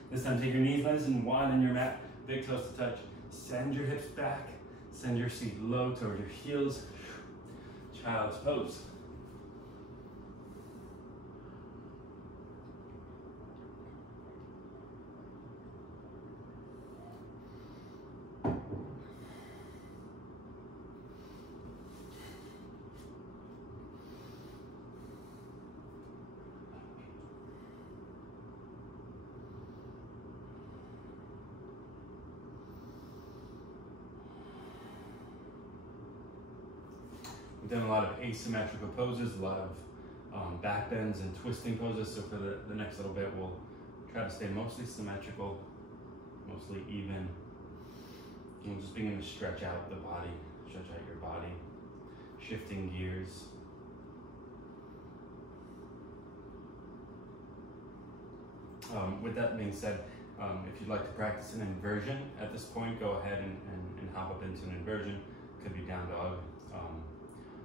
This time take your knees nice and wide on your mat, big toes to touch. Send your hips back, send your seat low toward your heels. Child's pose. We've done a lot of asymmetrical poses, a lot of back bends and twisting poses. So for the next little bit, we'll try to stay mostly symmetrical, mostly even. And we'll just begin to stretch out the body, stretch out your body, shifting gears. With that being said, if you'd like to practice an inversion at this point, go ahead and hop up into an inversion. Could be down dog,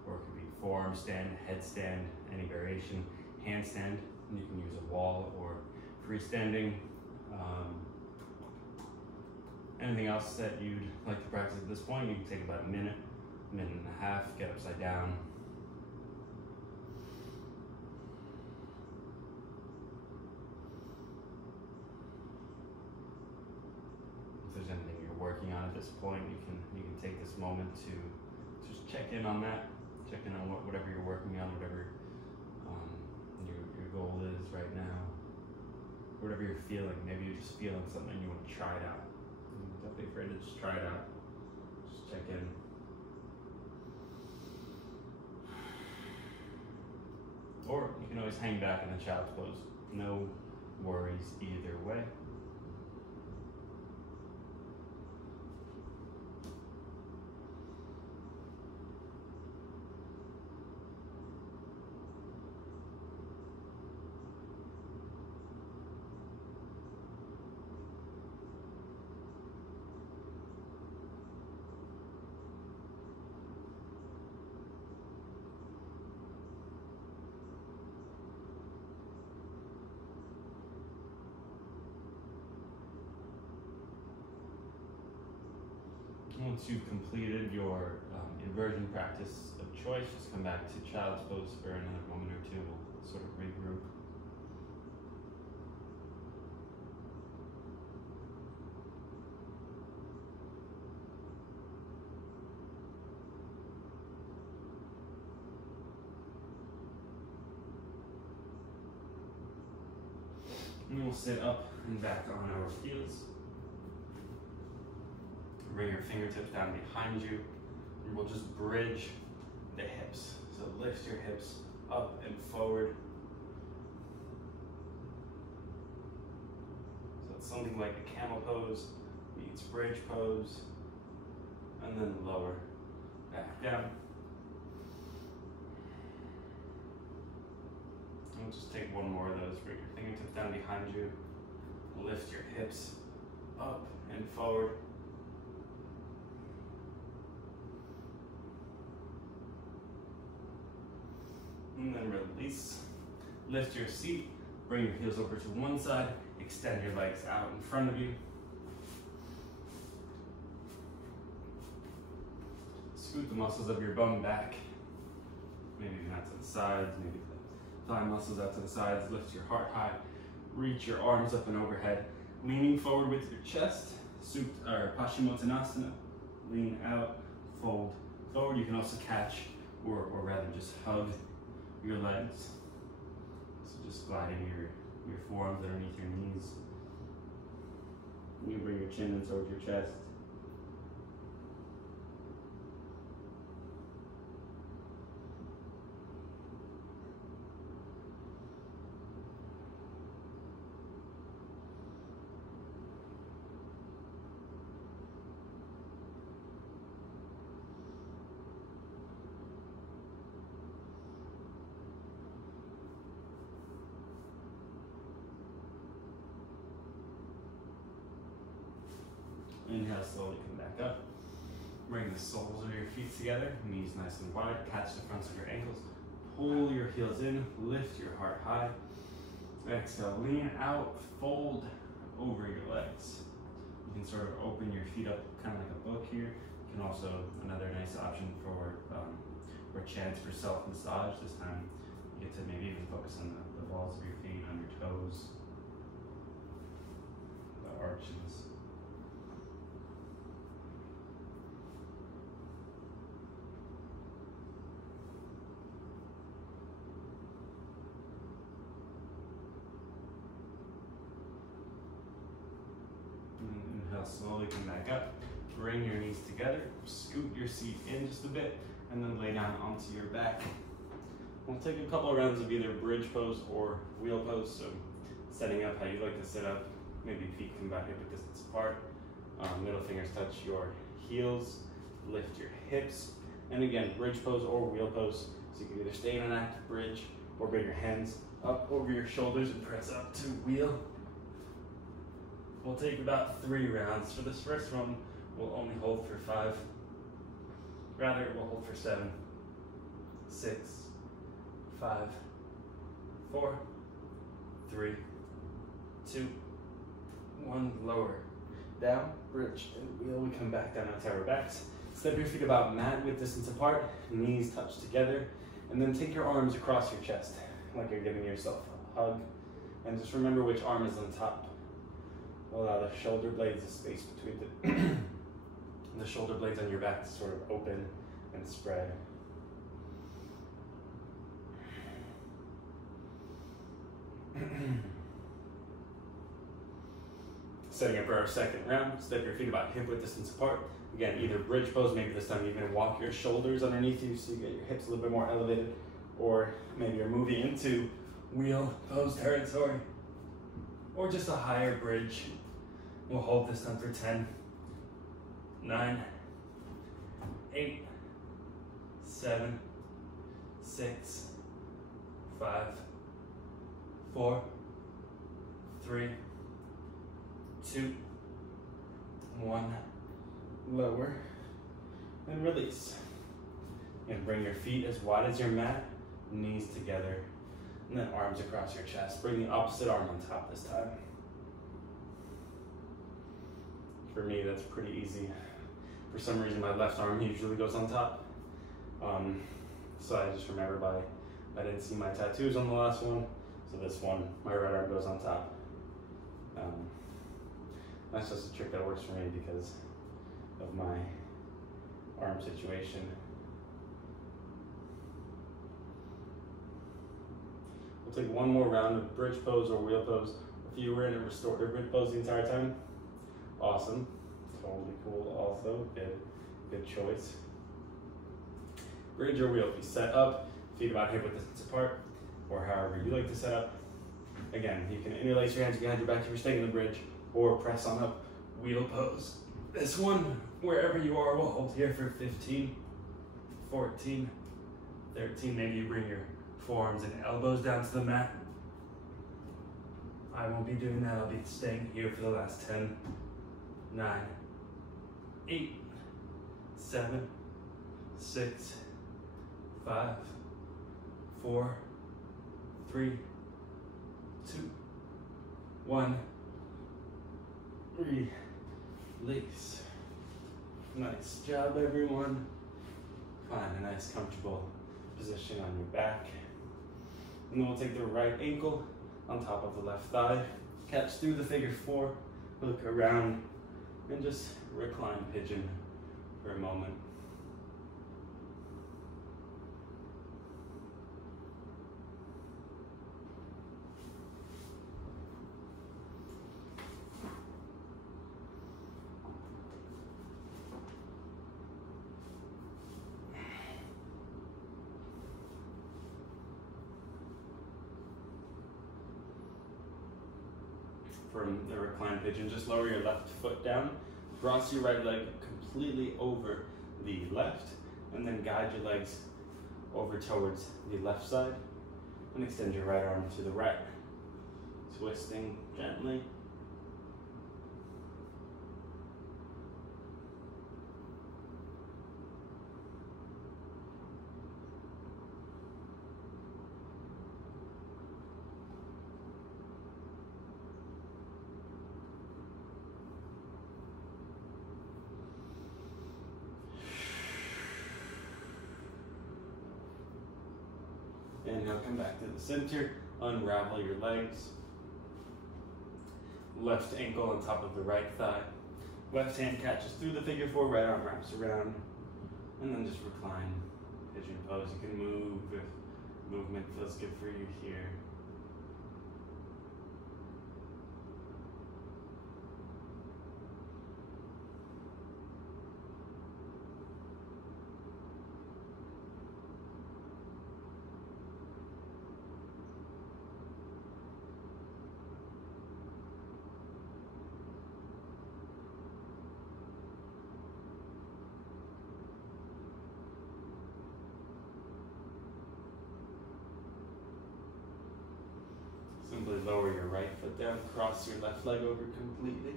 or it could be forearm stand, headstand, any variation, handstand. You can use a wall or freestanding. Anything else that you'd like to practice at this point, you can take about a minute and a half, get upside down. If there's anything you're working on at this point, you can take this moment to just check in on that, check in on whatever you're working on, whatever your goal is right now, whatever you're feeling. Maybe you're just feeling something, you want to try it out. Don't be afraid to just try it out. Just check in. Or you can always hang back in the child's pose. No worries either way. Once you've completed your inversion practice of choice, just come back to child's pose for another moment or two. We'll sort of regroup. And we'll sit up and back on our heels. Bring your fingertips down behind you, and we'll just bridge the hips. So lift your hips up and forward. So it's something like a camel pose meets bridge pose, and then lower back down. And we'll just take one more of those. Bring your fingertips down behind you, lift your hips up and forward. And then release. Lift your seat, bring your heels over to one side, extend your legs out in front of you. Scoot the muscles of your bum back. Maybe not to the sides, maybe the thigh muscles out to the sides. Lift your heart high, reach your arms up and overhead, leaning forward with your chest. Paschimottanasana, lean out, fold forward. You can also catch, or rather just hug your legs. So just gliding your forearms underneath your knees. You bring your chin in towards your chest. Inhale, slowly come back up. Bring the soles of your feet together, knees nice and wide, catch the fronts of your ankles. Pull your heels in, lift your heart high. Exhale, lean out, fold over your legs. You can sort of open your feet up kind of like a book here. You can also, another nice option for chance for self-massage. This time you get to maybe even focus on the balls of your feet, on your toes, the arches. Inhale, slowly come back up. Bring your knees together. Scoot your seat in just a bit, and then lay down onto your back. We'll take a couple of rounds of either bridge pose or wheel pose. So setting up how you like to sit up. Maybe feet come back a bit distance apart. Middle fingers touch your heels. Lift your hips. And again, bridge pose or wheel pose. So you can either stay in an active bridge or bring your hands up over your shoulders and press up to wheel. We'll take about 3 rounds. For this first one, we'll only hold for 5. Rather, we'll hold for 7, 6, 5, 4, 3, 2, 1. Lower, down, bridge, and wheel. We come back down onto our backs. Step your feet about mat width distance apart, knees touch together, and then take your arms across your chest, like you're giving yourself a hug. And just remember which arm is on top. Allow the shoulder blades, the space between the shoulder blades on your back to sort of open and spread. Setting up for our second round, step your feet about hip width distance apart. Again, either bridge pose, maybe this time you're going to walk your shoulders underneath you so you get your hips a little bit more elevated, or maybe you're moving into wheel pose territory, or just a higher bridge. We'll hold this down for 10, 9, 8, 7, 6, 5, 4, 3, 2, 1. Lower and release. And bring your feet as wide as your mat, knees together, and then arms across your chest. Bring the opposite arm on top this time. For me, that's pretty easy. For some reason, my left arm usually goes on top. So I just remember I didn't see my tattoos on the last one, so this one, my right arm goes on top. That's just a trick that works for me because of my arm situation. We'll take one more round of bridge pose or wheel pose. If you were in a restorative bridge pose the entire time, awesome. Totally cool also, good choice. Bridge or wheel, please set up, feet about hip width distance apart, or however you like to set up. Again, you can interlace your hands behind your back if you're staying in the bridge, or press on up, wheel pose. This one, wherever you are, we'll hold here for 15, 14, 13. Maybe you bring your forearms and elbows down to the mat. I won't be doing that. I'll be staying here for the last 10, 9, 8, 7, 6, 5, 4, 3, 2, 1. Release. Nice job, everyone. Find a nice, comfortable position on your back. And then we'll take the right ankle on top of the left thigh. Catch through the figure 4. Look around and just recline pigeon for a moment. From the recline pigeon, just lower your left foot down, cross your right leg completely over the left, and then guide your legs over towards the left side, and extend your right arm to the right. Twisting gently. And now come back to the center, unravel your legs. Left ankle on top of the right thigh. Left hand catches through the figure 4, right arm wraps around. And then just recline, pigeon pose. You can move if movement feels good for you here. Simply lower your right foot down, cross your left leg over completely,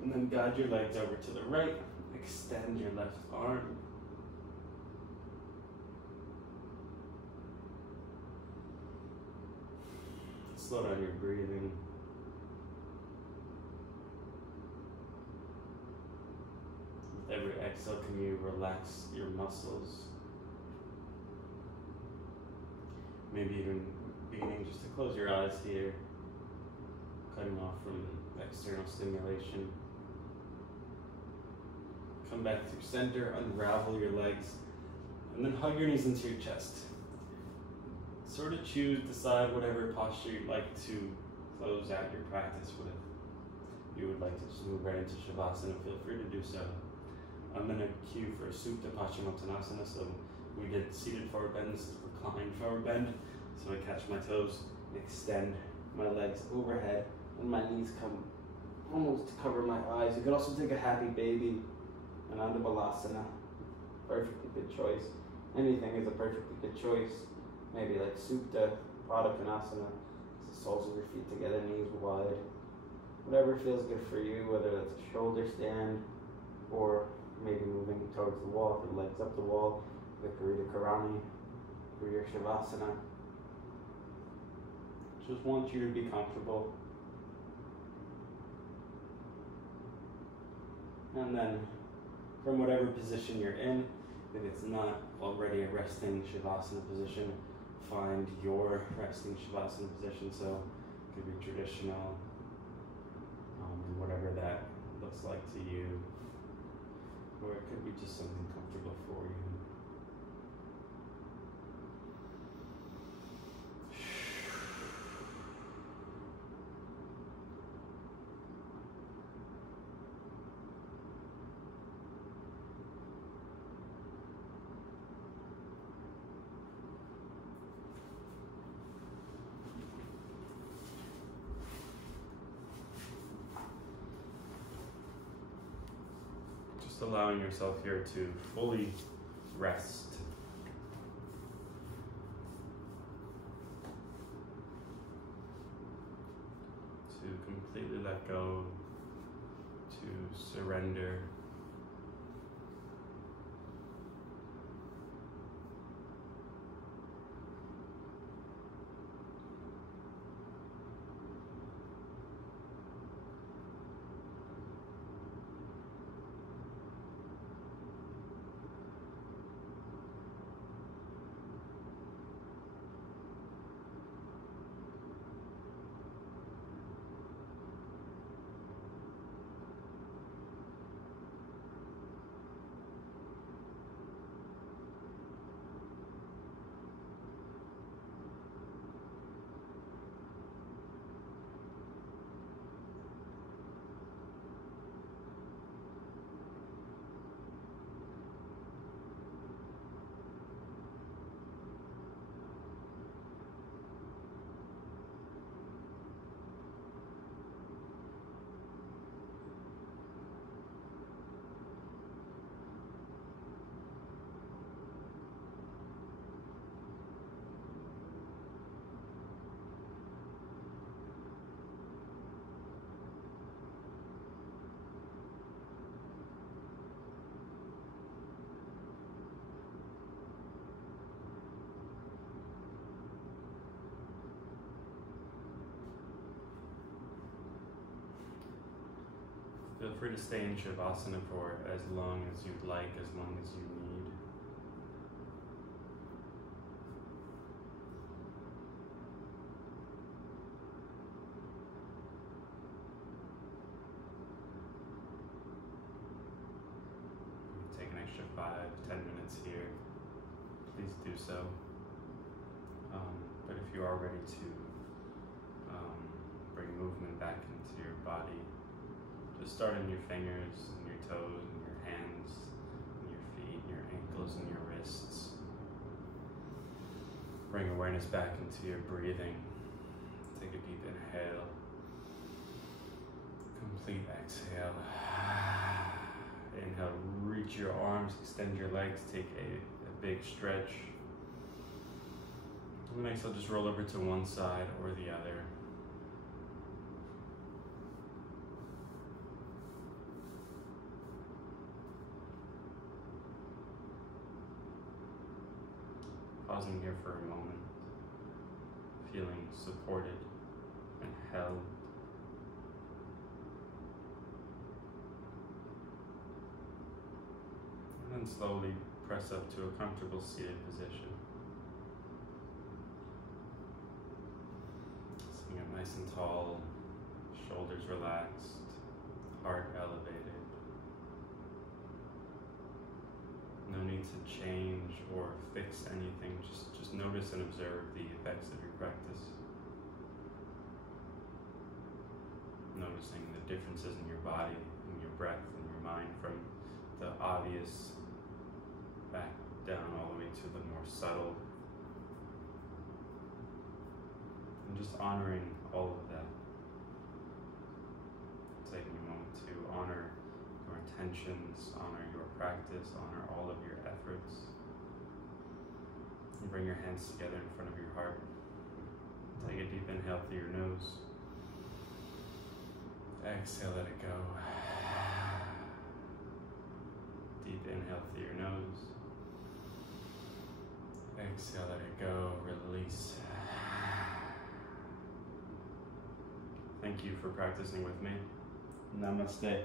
and then guide your legs over to the right. Extend your left arm. Slow down your breathing. With every exhale, can you relax your muscles? Maybe even beginning just to close your eyes here, cutting off from external stimulation. Come back to center, unravel your legs, and then hug your knees into your chest. Sort of decide whatever posture you'd like to close out your practice with. If you would like to just move right into Shavasana, feel free to do so. I'm going to cue for Supta Paschimottanasana, so we did seated forward bend, this is reclined forward bend. So I catch my toes, extend my legs overhead, and my knees come almost to cover my eyes. You could also take a happy baby, an Anda Balasana, perfectly good choice. Anything is a perfectly good choice. Maybe like Supta, Pada Konasana, the soles of your feet together, knees wide. Whatever feels good for you, whether that's a shoulder stand or maybe moving towards the wall, your legs up the wall, Viparita Karani, or your Shavasana. Just want you to be comfortable. And then from whatever position you're in, if it's not already a resting Shavasana position, find your resting Shavasana position. So it could be traditional, whatever that looks like to you, or it could be just something comfortable for you. Allowing yourself here to fully rest. To completely let go, to surrender. Feel free to stay in Shavasana for as long as you'd like, as long as you need. Take an extra 5-10 minutes here. Please do so. But if you are ready to bring movement back into your body, just start in your fingers, and your toes, and your hands, and your feet, and your ankles, and your wrists. Bring awareness back into your breathing. Take a deep inhale. Complete exhale. Inhale, reach your arms, extend your legs, take a big stretch. And exhale, just roll over to one side or the other. pausing here for a moment, feeling supported and held. And then slowly press up to a comfortable seated position. Sitting up nice and tall, shoulders relaxed, heart elevated. No need to change or fix anything, just notice and observe the effects of your practice. Noticing the differences in your body, in your breath, and your mind, from the obvious back down all the way to the more subtle. And just honoring all of that. Taking a moment to honor your intentions, honor your practice, honor all of your efforts. And bring your hands together in front of your heart. Take a deep inhale through your nose. Exhale, let it go. Deep inhale through your nose. Exhale, let it go. Release. Thank you for practicing with me. Namaste.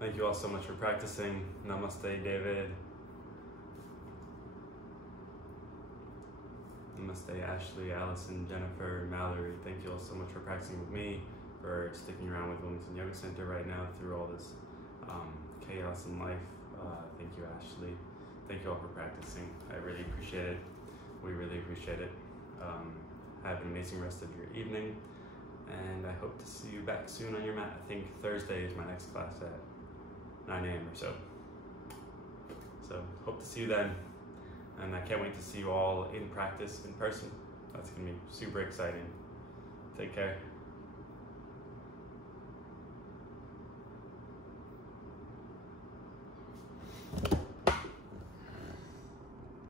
Thank you all so much for practicing. Namaste, David. Namaste, Ashley, Allison, Jennifer, Mallory. Thank you all so much for practicing with me, for sticking around with Wilmington Yoga Center right now through all this chaos in life. Thank you, Ashley. Thank you all for practicing. I really appreciate it. We really appreciate it. Have an amazing rest of your evening, and I hope to see you back soon on your mat. I think Thursday is my next class at 9 a.m. or so. So hope to see you then. And I can't wait to see you all in practice in person. That's gonna be super exciting. Take care.